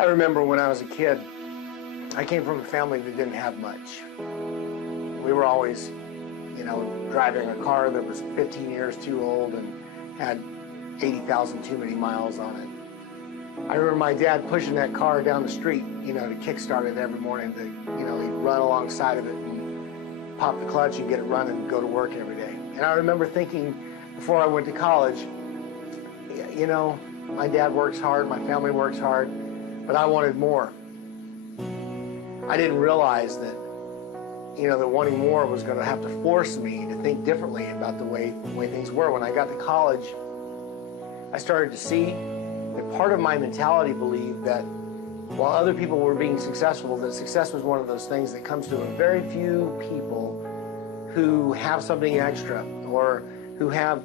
I remember when I was a kid, I came from a family that didn't have much. We were always, driving a car that was 15 years too old and had 80,000 too many miles on it. I remember my dad pushing that car down the street, to kickstart it every morning. He'd run alongside of it and pop the clutch and get it running and go to work every day. And I remember thinking before I went to college, my dad works hard, my family works hard, but I wanted more. I didn't realize that, that wanting more was going to have to force me to think differently about the way things were. When I got to college, I started to see that part of my mentality believed that while other people were being successful, that success was one of those things that comes to a very few people who have something extra, or who have,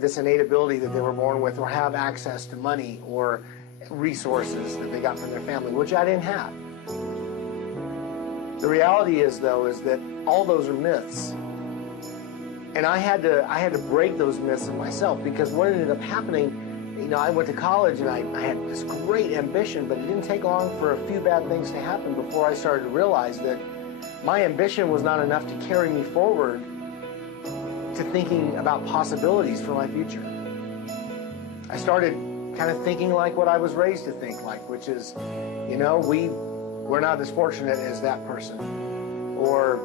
this innate ability that they were born with, or have access to money or resources that they got from their family, which I didn't have. The reality is, though, is that all those are myths. And I had to break those myths in myself, because what ended up happening, I went to college and I had this great ambition, but it didn't take long for a few bad things to happen before I started to realize that my ambition was not enough to carry me forward to thinking about possibilities for my future. I started kind of thinking like what I was raised to think like, which is, we're not as fortunate as that person, or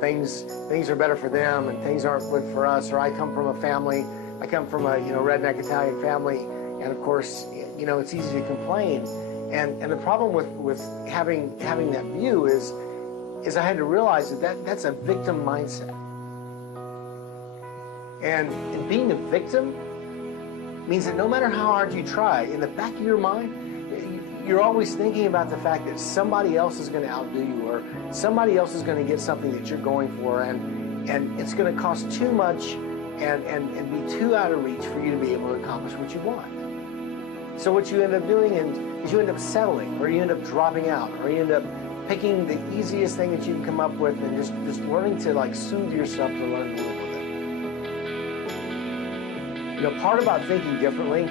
things are better for them and things aren't good for us. Or I come from a redneck Italian family, and of course, it's easy to complain. And the problem with having that view is I had to realize that's a victim mindset. And being a victim means that no matter how hard you try, in the back of your mind, you're always thinking about the fact that somebody else is going to outdo you, or somebody else is going to get something that you're going for, and it's going to cost too much and be too out of reach for you to be able to accomplish what you want. So what you end up doing is you end up settling, or you end up dropping out, or you end up picking the easiest thing that you can come up with and just learning to soothe yourself to learn to live with it. Part about thinking differently,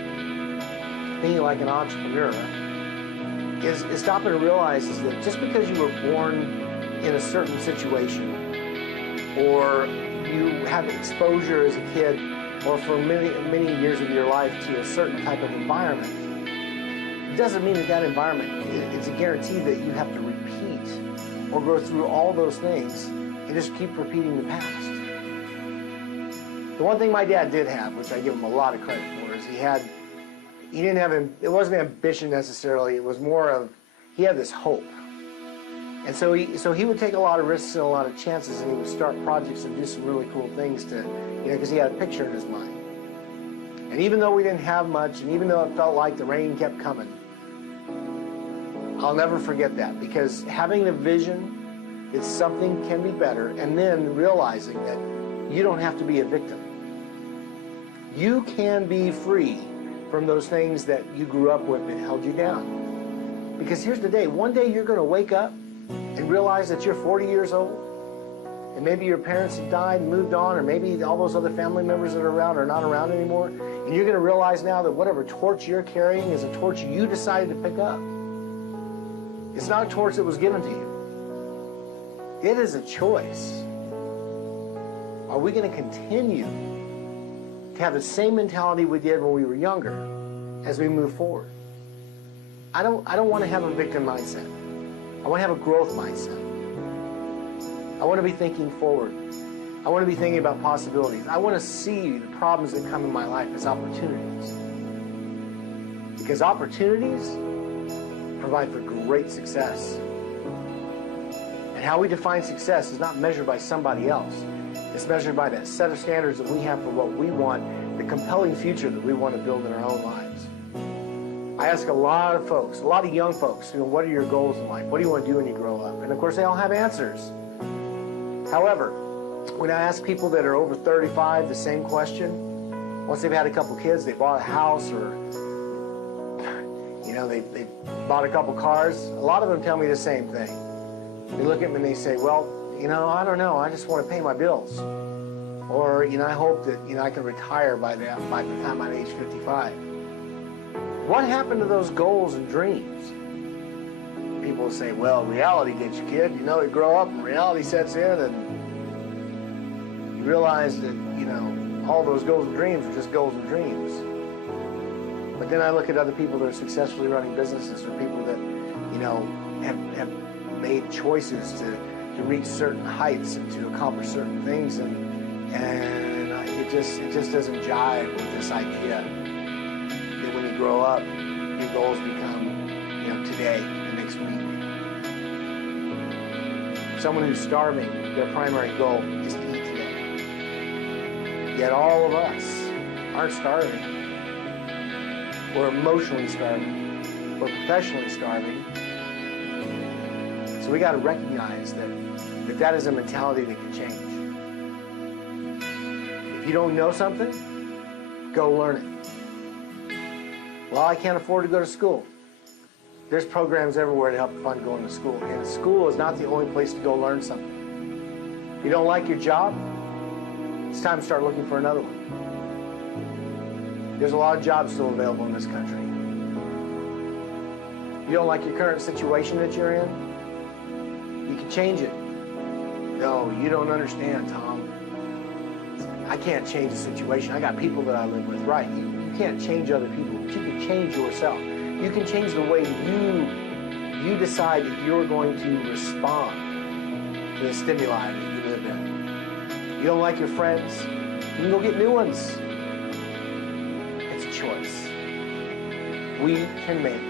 thinking like an entrepreneur, is stopping to realize is that just because you were born in a certain situation, or you have exposure as a kid, or for many years of your life to a certain type of environment, it doesn't mean that environment is a guarantee that you have to repeat or go through all those things and just keep repeating the past. The one thing my dad did have, which I give him a lot of credit for, is it wasn't ambition necessarily, it was more of, he had this hope. And so he would take a lot of risks and a lot of chances, and he would start projects and do some really cool things because he had a picture in his mind. And even though we didn't have much, and even though it felt like the rain kept coming, I'll never forget that, because having the vision that something can be better, and then realizing that you don't have to be a victim. You can be free from those things that you grew up with that held you down. Because here's the day, one day you're going to wake up and realize that you're 40 years old, and maybe your parents have died and moved on, or maybe all those other family members that are around are not around anymore, and you're going to realize now that whatever torch you're carrying is a torch you decided to pick up. It's not a torch that was given to you. It is a choice. Are we going to continue to have the same mentality we did when we were younger as we move forward? I don't want to have a victim mindset. I want to have a growth mindset. I want to be thinking forward. I want to be thinking about possibilities. I want to see the problems that come in my life as opportunities. Because opportunities provide for great success. And how we define success is not measured by somebody else. It's measured by that set of standards that we have for what we want, the compelling future that we want to build in our own lives. I ask a lot of folks, a lot of young folks, what are your goals in life? What do you want to do when you grow up? And of course, they all have answers. However, when I ask people that are over 35 the same question, once they've had a couple kids, they bought a house, or they bought a couple cars, a lot of them tell me the same thing. They look at me and they say, well, I don't know, I just want to pay my bills. Or, I hope that, I can retire by the time I'm age 55. What happened to those goals and dreams? people will say, well, reality gets you, kid. You know, you grow up and reality sets in and you realize that, you know, all those goals and dreams are just goals and dreams. But then I look at other people that are successfully running businesses, or people that, you know, have made choices to reach certain heights and to accomplish certain things, and it just doesn't jive with this idea that when you grow up, your goals become, you know, today and next week. Someone who's starving, their primary goal is to eat today. Yet all of us aren't starving. We're emotionally starving. We're professionally starving. So we got to recognize that that is a mentality that can change. If you don't know something, go learn it. Well, I can't afford to go to school. There's programs everywhere to help fund going to school. And school is not the only place to go learn something. If you don't like your job, it's time to start looking for another one. There's a lot of jobs still available in this country. If you don't like your current situation that you're in, you can change it. No, you don't understand, Tom. I can't change the situation. I got people that I live with. Right, you can't change other people, but you can change yourself. You can change the way you decide that you're going to respond to the stimuli that you live in. You don't like your friends, you can go get new ones. It's a choice. We can make